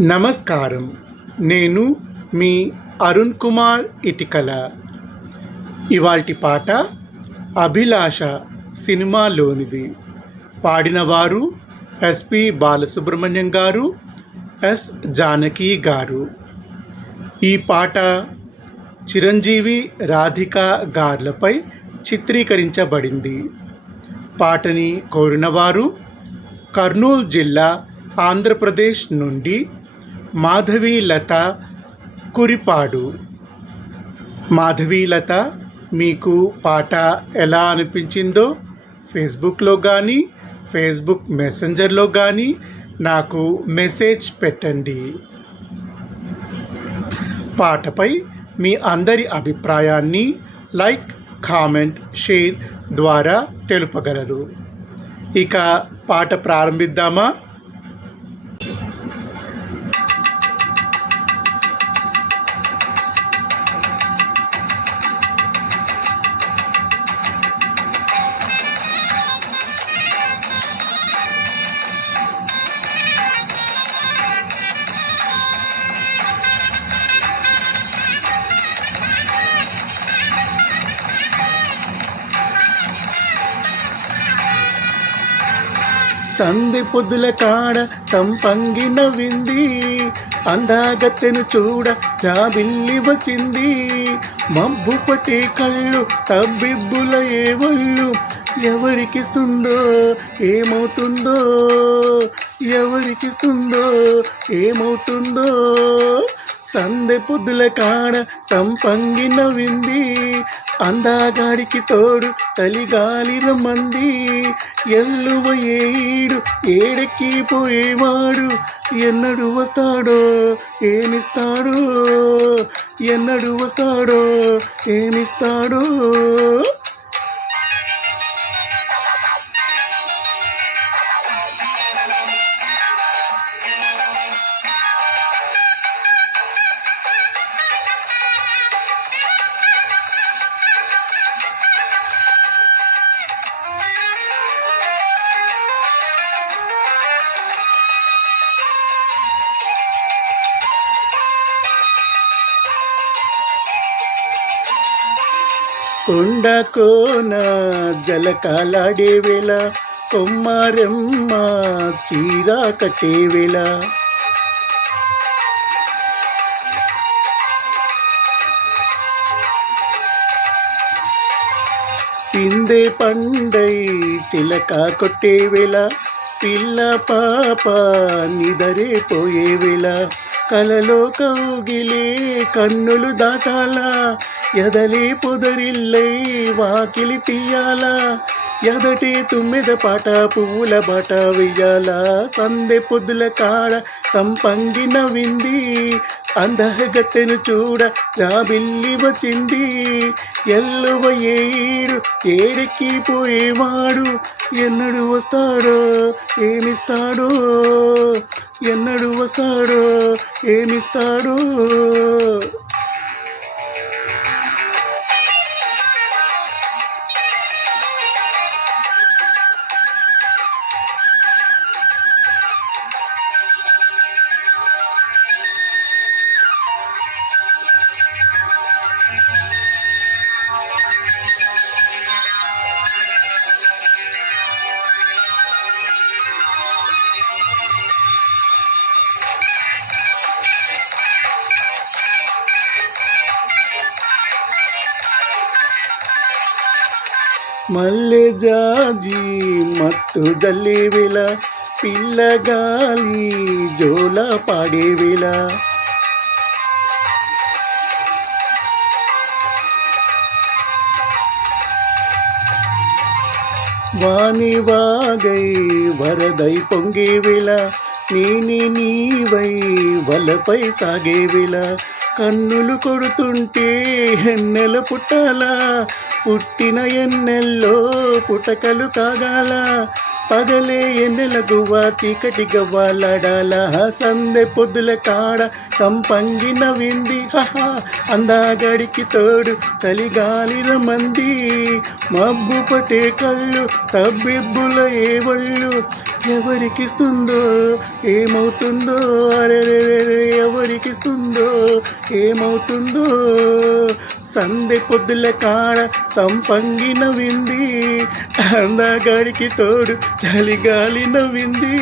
నమస్కారం. నేను మీ అరుణ్ కుమార్ ఇటికల. ఇవాల్టి పాట 'అభిలాష' సినిమాలోనిది. పాడినవారు ఎస్పి బాలసుబ్రహ్మణ్యం గారు, ఎస్ జానకి గారు. ఈ పాట చిరంజీవి, రాధిక గార్లపై చిత్రీకరించబడింది. పాటని కోరినవారు కర్నూలు జిల్లా, ఆంధ్రప్రదేశ్ నుండి మాధవీలత కురిపాడు. మాధవీలత, మీకు పాట ఎలా అనిపించిందో ఫేస్బుక్లో కానీ, ఫేస్బుక్ మెసెంజర్లో కానీ నాకు మెసేజ్ పెట్టండి. పాటపై మీ అందరి అభిప్రాయాన్ని లైక్, కామెంట్, షేర్ ద్వారా తెలుపగలరు. ఇక పాట ప్రారంభిద్దామా? సంధి పొద్దుల కాడ సంపంగి నవ్వింది, అందాగత్తెను చూడ జాబిల్లి వచ్చింది. మబ్బు పట్టి కళ్ళు తబ్బిబ్బుల ఏవళ్ళు, ఎవరికిస్తుందో ఏమవుతుందో, ఎవరికిస్తుందో ఏమవుతుందో. సందె పొద్దుల కాడ సంపంగి నవ్వింది, అందాగాడికి తోడు చలిగాలి రమ్మంది. ఎల్లువ ఏడు ఏడెక్కి పోయేవాడు, ఎన్నడు వస్తాడో ఏమిస్తాడో, ఎన్నడు వస్తాడో ఏమిస్తాడో. కొండ కోన జలకాలాడే వేళ, కొమ్మారెమ్మ చీర కట్టే వేళ. పిందే పండై చిలక కొట్టే వేళ, పిల్ల పాప నిదరే పోయే వేళ. కలలో కౌగిలే కన్నులు దాటాలా, ఎదలే పొదరిల్లై వాకిలి తీయాలా. ఎదటి తుమ్మెద పాట పువ్వుల బాట వెయ్యాలా. సందె పొద్దుల కాడ సంపంగి నవ్వింది, అందగత్తెను చూడ జాబిల్లి వచ్చింది. ఎల్లువ ఏడు ఏడెక్కి పోయేవాడు, ఎన్నడు వస్తాడో ఏమిస్తాడో, ఎన్నడు వస్తాడో ఏమిస్తాడో. మల్లె జాజి మత్తు జల్లే వేళ, పిల్లగాలి జోల పాడే వేళ. వాని వాగై వరదై పొంగే వేళ, నేని నీవై వలపై సాగే వేళ. కన్నులు కొడుతుంటే ఎన్నెల పుట్టాలా, పుట్టిన ఎన్నెల్లో పుటకలు కాగాల. పగలే ఎన్నెల గువ్వ చీకటి గవ్వాలాడాల సందె పొద్దుల కాడ సంపంగి నవ్వింది హహా అందాగడికి తోడు చలిగాలిన మంది మబ్బు పటే కళ్ళు తబ్బిబ్బుల ఏ ఒళ్ళు ఎవరికిస్తుందో ఏమవుతుందో అరే ఎవరికిస్తుందో ఏమవుతుందో సందె పొద్దుల కాడ సంపంగి నవ్వింది అందగాడికి తోడు చలిగాలి నవ్వింది.